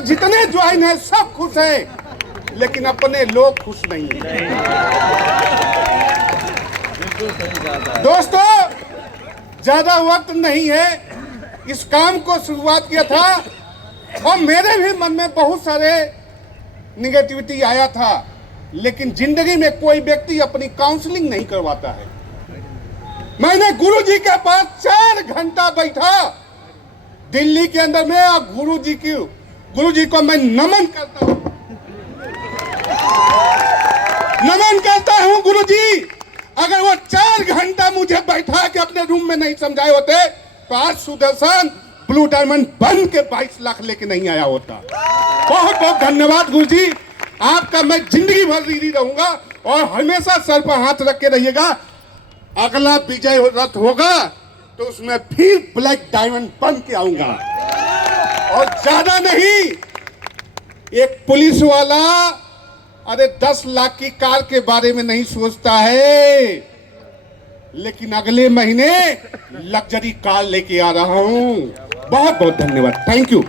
जितने ज्वाइन है सब खुश हैं, लेकिन अपने लोग खुश नहीं हैं। दोस्तों, ज्यादा वक्त नहीं है, इस काम को शुरुआत किया था और मेरे भी मन में बहुत सारे निगेटिविटी आया था, लेकिन जिंदगी में कोई व्यक्ति अपनी काउंसलिंग नहीं करवाता है। मैंने गुरुजी के पास 4 घंटा बैठा दिल्ली के अंदर में, और गुरुजी को मैं नमन करता हूं, गुरुजी। अगर वो 4 घंटा मुझे बैठा के अपने रूम में नहीं समझाए होते तो आज सुदर्शन ब्लू डायमंड बन के 22 लाख लेके नहीं आया होता। बहुत बहुत धन्यवाद गुरुजी, आपका मैं जिंदगी भर ऋणी रहूंगा और हमेशा सर पर हाथ रख के रहिएगा। अगला विजय रथ होगा तो उसमें फिर ब्लैक डायमंड बन के आऊंगा। और ज्यादा नहीं, एक पुलिस वाला अरे 10 लाख की कार के बारे में नहीं सोचता है, लेकिन अगले महीने लग्जरी कार लेके आ रहा हूं। बहुत बहुत धन्यवाद, थैंक यू।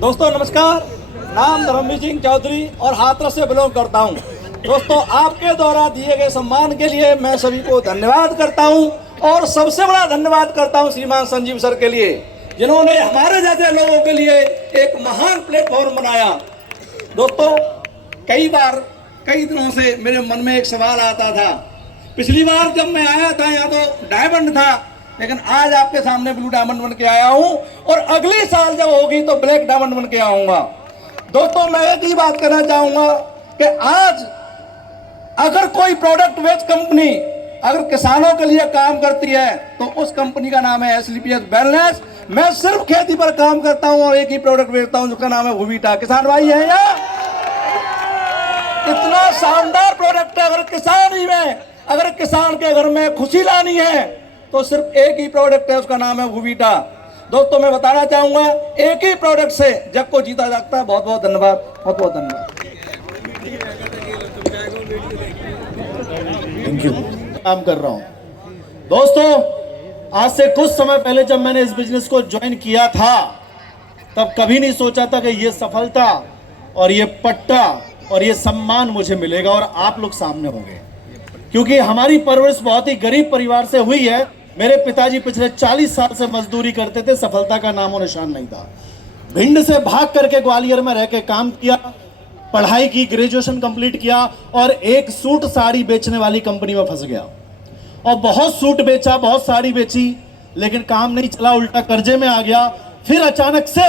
दोस्तों नमस्कार, नाम धर्मवीर सिंह चौधरी और हाथरस से बिलोंग करता हूं। दोस्तों, आपके द्वारा दिए गए सम्मान के लिए मैं सभी को धन्यवाद करता हूं और सबसे बड़ा धन्यवाद करता हूं श्रीमान संजीव सर के लिए, जिन्होंने हमारे जैसे लोगों के लिए एक महान प्लेटफॉर्म बनाया। दोस्तों, कई दिनों से मेरे मन में एक सवाल आता था। पिछली बार जब मैं आया था यहाँ तो डायमंड था, लेकिन आज आपके सामने ब्लू डायमंड बन के आया हूँ और अगली साल जब होगी तो ब्लैक डायमंड बन के आऊंगा। दोस्तों, मैं एक ही बात कहना चाहूंगा कि आज अगर कोई प्रोडक्ट बेच कंपनी अगर किसानों के लिए काम करती है तो उस कंपनी का नाम है एसलीपीएस वेलनेस। मैं सिर्फ खेती पर काम करता हूं और एक ही प्रोडक्ट बेचता हूं जिसका नाम है वुवीटा। किसान भाई है यहाँ? इतना शानदार प्रोडक्ट है। अगर किसान के घर में खुशी लानी है तो सिर्फ एक ही प्रोडक्ट है, उसका नाम है वुवीटा। दोस्तों, मैं बताना चाहूंगा, एक ही प्रोडक्ट से जग को जीता जाता है। बहुत बहुत धन्यवाद, बहुत बहुत धन्यवाद। Thank you. काम कर रहा हूं। दोस्तों, आज से कुछ समय पहले जब मैंने इस बिजनेस को ज्वाइन किया था, तब कभी नहीं सोचा था कि ये सफलता और ये पट्टा और ये सम्मान मुझे मिलेगा और आप लोग सामने होंगे, क्योंकि हमारी परवरिश बहुत ही गरीब परिवार से हुई है। मेरे पिताजी पिछले 40 साल से मजदूरी करते थे, सफलता का नामो निशान नहीं था। भिंड से भाग करके ग्वालियर में रह के काम किया, पढ़ाई की, ग्रेजुएशन कंप्लीट किया और एक सूट साड़ी बेचने वाली कंपनी में फंस गया और बहुत सूट बेचा, बहुत साड़ी बेची, लेकिन काम नहीं चला, उल्टा कर्जे में आ गया। फिर अचानक से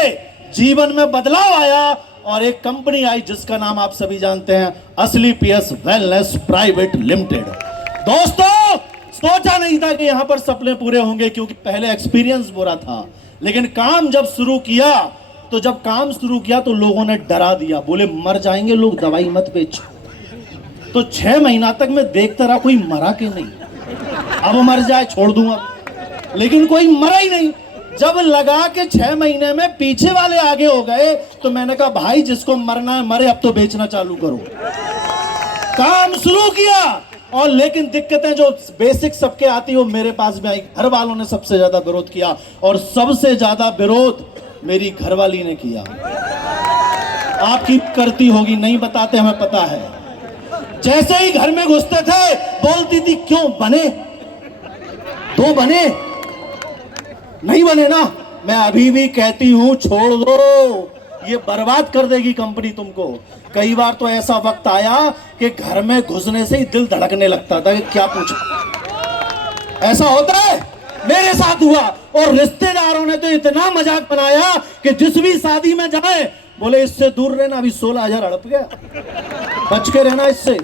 जीवन में बदलाव आया और एक कंपनी आई जिसका नाम आप सभी जानते हैं, एसलीपीएस वेलनेस प्राइवेट लिमिटेड। दोस्तों, सोचा नहीं था कि यहां पर सपने पूरे होंगे, क्योंकि पहले एक्सपीरियंस बुरा था, लेकिन काम जब शुरू किया तो लोगों ने डरा दिया, बोले मर जाएंगे लोग, दवाई मत बेच। तो 6 महीना तक मैं देखता रहा, कोई मरा कि नहीं, अब मर जाए छोड़ दूंगा, लेकिन कोई मरा ही नहीं। जब लगा कि 6 महीने में पीछे वाले आगे हो गए, तो मैंने कहा भाई जिसको मरना है मरे, अब तो बेचना चालू करो। काम शुरू किया और लेकिन दिक्कतें जो बेसिक सबके आती है वो मेरे पास भी आई। घर वालों ने सबसे ज्यादा विरोध किया और सबसे ज्यादा विरोध मेरी घरवाली ने किया। आपकी करती होगी, नहीं बताते, हमें पता है। जैसे ही घर में घुसते थे बोलती थी क्यों बने, 2 बने, नहीं बने ना। मैं अभी भी कहती हूं छोड़ दो, ये बर्बाद कर देगी कंपनी तुमको। कई बार तो ऐसा वक्त आया कि घर में घुसने से ही दिल धड़कने लगता था कि क्या पूछो। ऐसा होता है, मेरे साथ हुआ। और रिश्तेदारों ने तो इतना मजाक बनाया कि जिस भी शादी में जाए बोले इससे दूर रहना, अभी 16,000 हड़प गया, बच के रहना इससे,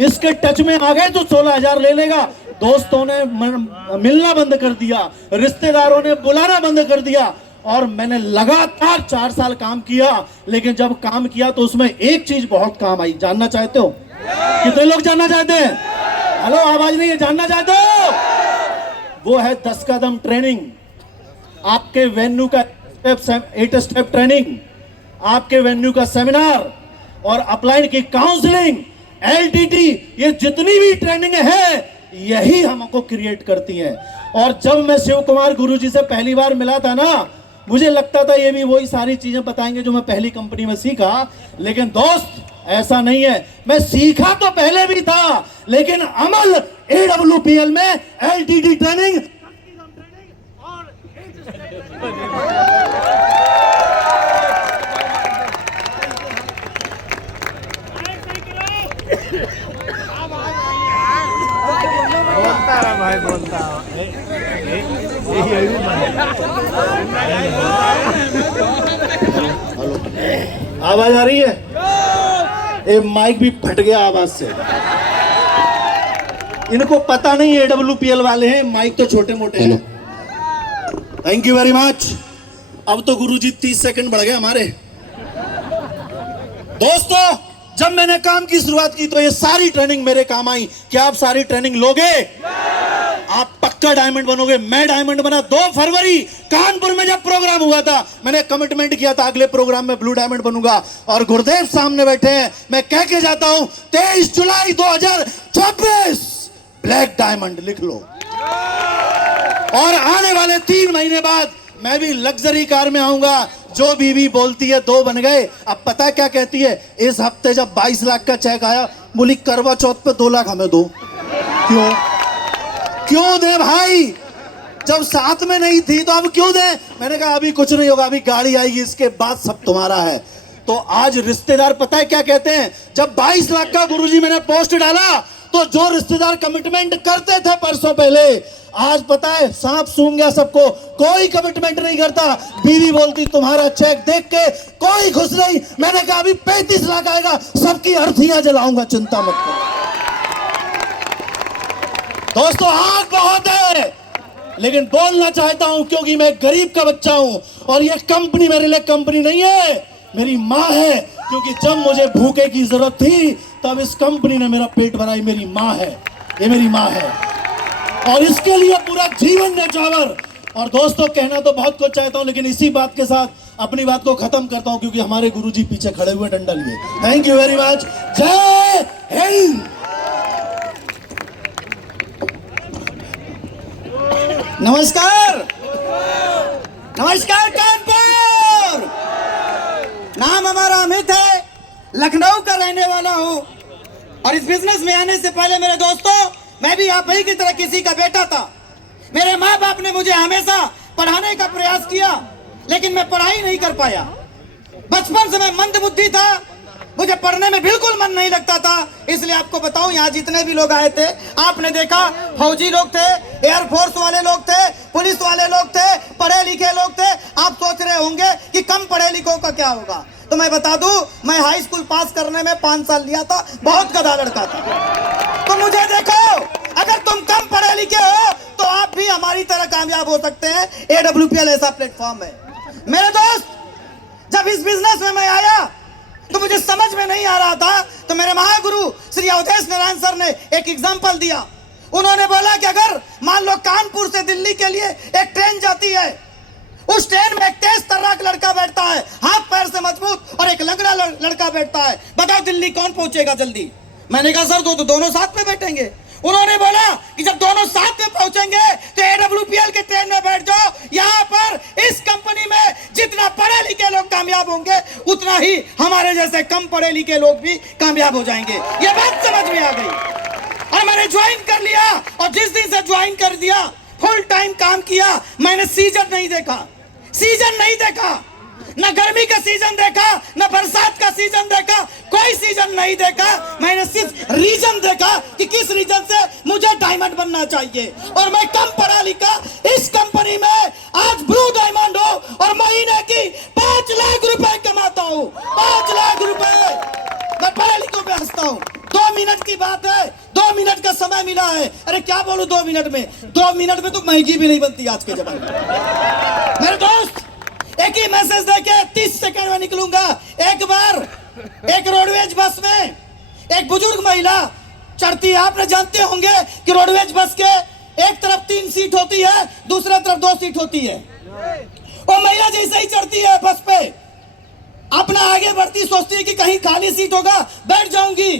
इसके टच में आ गए तो 16,000 ले लेगा। दोस्तों ने मिलना बंद कर दिया, रिश्तेदारों ने बुलाना बंद कर दिया और मैंने लगातार 4 साल काम किया। लेकिन जब काम किया तो उसमें एक चीज बहुत काम आई। जानना चाहते हो? कितने लोग जानना चाहते हैं? हेलो, आवाज नहीं है, जानना चाहते हो? वो है 10 कदम ट्रेनिंग, आपके वेन्यू का 8 स्टेप ट्रेनिंग, आपके वेन्यू का सेमिनार और अपलाइन की काउंसलिंग, एलटीटी, ये जितनी भी ट्रेनिंग है यही हमको क्रिएट करती हैं। और जब मैं शिव कुमार गुरुजी से पहली बार मिला था ना, मुझे लगता था ये भी वही सारी चीजें बताएंगे जो मैं पहली कंपनी में सीखा, लेकिन दोस्त ऐसा नहीं है। मैं सीखा तो पहले भी था, लेकिन अमल AWPL में LTD ट्रेनिंग बोलता रहा भाई, बोलता आवाज आ रही है? ये माइक भी फट गया आवाज से। इनको पता नहीं AWPL वाले हैं, माइक तो छोटे मोटे हैं। Thank you very much. अब तो गुरुजी 30 सेकंड बढ़ गए हमारे। दोस्तों, जब मैंने काम की शुरुआत की तो ये सारी ट्रेनिंग मेरे काम आई। क्या आप सारी ट्रेनिंग लोगे? आप पक्का डायमंड बनोगे। मैं डायमंड बना 2 फरवरी कानपुर में जब प्रोग्राम हुआ था। मैंने कमिटमेंट किया था अगले प्रोग्राम में ब्लू डायमंड बनूंगा, और गुरुदेव सामने बैठे हैं। मैं कह के जाता हूं 23 जुलाई 2024 ब्लैक डायमंड लिख लो। और आने वाले 3 महीने बाद मैं भी लग्जरी कार में आऊंगा। जो बीवी बोलती है 2 बन गए, अब पता क्या कहती है? इस हफ्ते जब 22 लाख का चेक आया, बोली करवा चौथ पे 2 लाख हमें दो। क्यों दे भाई? जब साथ में नहीं थी तो अब क्यों दे? मैंने कहा अभी कुछ नहीं होगा, अभी गाड़ी आएगी, इसके बाद सब तुम्हारा है। तो आज रिश्तेदार पता है क्या कहते हैं? जब 22 लाख का गुरुजी मैंने पोस्ट डाला तो जो रिश्तेदार कमिटमेंट करते थे परसों पहले, आज पता है सांप सूंघ गया सबको। कोई कमिटमेंट नहीं करता। बीवी बोलती तुम्हारा चेक देख के कोई खुश नहीं। मैंने कहा अभी 35 लाख आएगा, सबकी अर्थियां जलाऊंगा, चिंता मत करो। दोस्तों, आग बहुत है, लेकिन बोलना चाहता हूं क्योंकि मैं गरीब का बच्चा हूं। और ये कंपनी मेरे लिए कंपनी नहीं है, मेरी माँ है। क्योंकि जब मुझे भूखे की जरूरत थी तब इस कंपनी ने मेरा पेट भरा। मेरी माँ है, ये मेरी माँ है, और इसके लिए पूरा जीवन न्यौछावर। और दोस्तों, कहना तो बहुत कुछ चाहता हूं, लेकिन इसी बात के साथ अपनी बात को खत्म करता हूं, क्योंकि हमारे गुरुजी पीछे खड़े हुए डंडा लिए। Thank you very much. जय हिंद। नमस्कार, नमस्कार कानपुर। नाम हमारा अमित है, लखनऊ का रहने वाला हूँ। और इस बिजनेस में आने से पहले मेरे दोस्तों, मैं भी आप ही की तरह किसी का बेटा था। मेरे माँ बाप ने मुझे हमेशा पढ़ाने का प्रयास किया, लेकिन मैं पढ़ाई नहीं कर पाया। बचपन से मैं मंद बुद्धि था, मुझे पढ़ने में बिल्कुल मन नहीं लगता था। इसलिए आपको बताऊं, यहाँ जितने भी लोग आए थे, आपने देखा फौजी लोग थे, एयरफोर्स वाले लोग थे, पुलिस वाले लोग थे, पढ़े लिखे लोग थे। आप सोच रहे होंगे कि कम पढ़े लिखों का क्या होगा, तो मैं बता दूं, मैं हाई स्कूल पास करने में 5 साल लिया था, बहुत गधा लड़का था। तो मुझे देखो, अगर तुम कम पढ़े लिखे हो तो आप भी हमारी तरह कामयाब हो सकते हैं। AWPL ऐसा प्लेटफॉर्म है। मेरे दोस्त, जब इस बिजनेस में मैं आया तो मुझे समझ में नहीं आ रहा था, तो मेरे महागुरु श्री अवधेश नारायण सर ने एक एग्जाम्पल दिया। उन्होंने बोला कि अगर मान लो कानपुर से दिल्ली के लिए एक ट्रेन जाती है, उस ट्रेन में एक तेज तर्राक लड़का बैठता है, हाथ पैर से मजबूत, और एक लंगड़ा लड़का बैठता है। बताओ दिल्ली कौन पहुंचेगा जल्दी? मैंने कहा सर तो दोनों साथ में बैठेंगे। उन्होंने बोला कि जब दोनों साथ में पहुंचेंगे तो AWPL के ट्रेन में बैठ जाओ। यहाँ पर इस कंपनी में जितना पढ़े लिखे लोग कामयाब होंगे, उतना ही हमारे जैसे कम पढ़े लिखे लोग भी कामयाब हो जाएंगे। ये बात समझ में आ गई और मैंने ज्वाइन कर लिया। और जिस दिन से ज्वाइन कर दिया, फुल टाइम काम किया। मैंने सीजन नहीं देखा, सीजन नहीं देखा, न गर्मी का सीजन देखा, न बरसात का सीजन देखा, कोई सीजन नहीं देखा। मैंने सिर्फ रीजन देखा कि किस रीजन से मुझे डायमंड बनना चाहिए। और मैं कम पढ़ा लिखा इस कंपनी में आज ब्लू डायमंड हो और महीने की 5 लाख रुपए कमाता हूँ। 5 लाख रुपए। मैं पढ़े लिखों पे हंसता हूँ। 2 मिनट की बात है, 2 मिनट का समय मिला है। अरे क्या बोलूं 2 मिनट में? 2 मिनट में तो मैगी भी नहीं बनती आज के जमाने में। मेरे दोस्त, एक ही मैसेज देके 30 सेकंड में निकलूंगा। एक बार एक रोडवेज बस में एक बुजुर्ग महिला चढ़ती है। आपने जानते होंगे कि रोडवेज बस के एक तरफ 3 सीट होती है, दूसरे तरफ 2 सीट होती है। वो महिला जैसे ही चढ़ती है बस पे, अपना आगे बढ़ती, सोचती है कि कहीं खाली सीट होगा, बैठ जाऊंगी।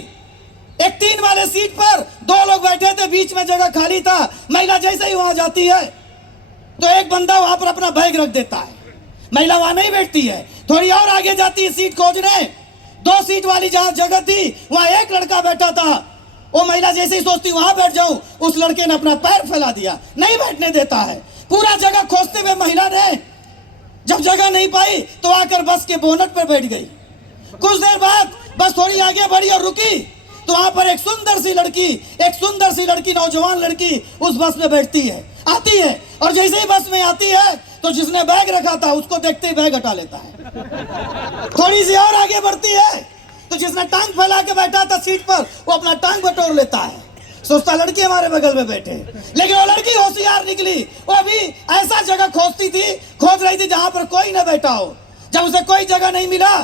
एक 3 वाले सीट पर 2 लोग बैठे थे, बीच में जगह खाली था। महिला जैसे ही वहां जाती है तो एक बंदा वहां पर अपना बैग रख देता है, महिला वहां नहीं बैठती है, थोड़ी और आगे जाती है सीट खोजने। 2 सीट वाली जहां जगह थी वहां एक लड़का बैठा था, वो महिला जैसे ही सोचती वहां बैठ जाऊं, उस लड़के ने अपना पैर फैला दिया, नहीं बैठने देता है। पूरा जगह खोजते हुए महिला ने जब जगह नहीं पाई तो आकर बस के बोनट पर बैठ गई। कुछ देर बाद बस थोड़ी आगे बढ़ी और रुकी तो वहां पर एक सुंदर सी लड़की नौजवान लड़की उस बस में बैठती है, आती है, और जैसे ही बस में आती है तो जिसने बैग रखा था उसको देखते ही बैग हटा लेता है। थोड़ी सी और आगे बढ़ती है तो जिसने टांग फैला के बैठा था सीट पर वो अपना टांग बटोर लेता है, सोचता लड़की हमारे बगल में बैठे। लेकिन वो लड़की होशियार निकली, वो भी ऐसा जगह खोज रही थी जहां पर कोई न बैठा हो। जब उसे कोई जगह नहीं मिला,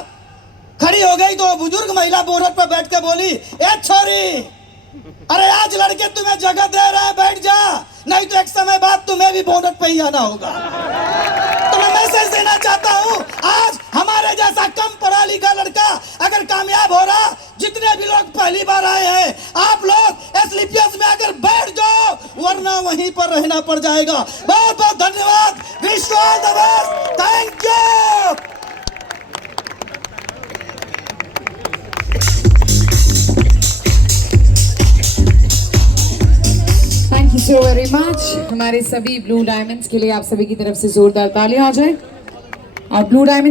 खड़ी हो गई तो वो बुजुर्ग महिला बोनट पर बैठ के बोली, ए छोरी, अरे आज लड़के तुम्हें जगह दे रहे हैं, बैठ जा, नहीं तो एक समय बाद तुम्हें भी बोनट पे ही आना होगा। तो मैं मैसेज देना चाहता हूँ, आज हमारे जैसा कम पढ़ा लिखा लड़का अगर कामयाब हो रहा, जितने भी लोग पहली बार आए हैं, आप लोग एसलीपीएस में अगर बैठ जाओ, वरना वहीं पर रहना पड़ जाएगा। बहुत बहुत धन्यवाद। Wish you all the best. Thank you. Thank you so very much. हमारे सभी ब्लू डायमंड्स के लिए आप सभी की तरफ से जोरदार तालियां हो जाए। और ब्लू डायमंड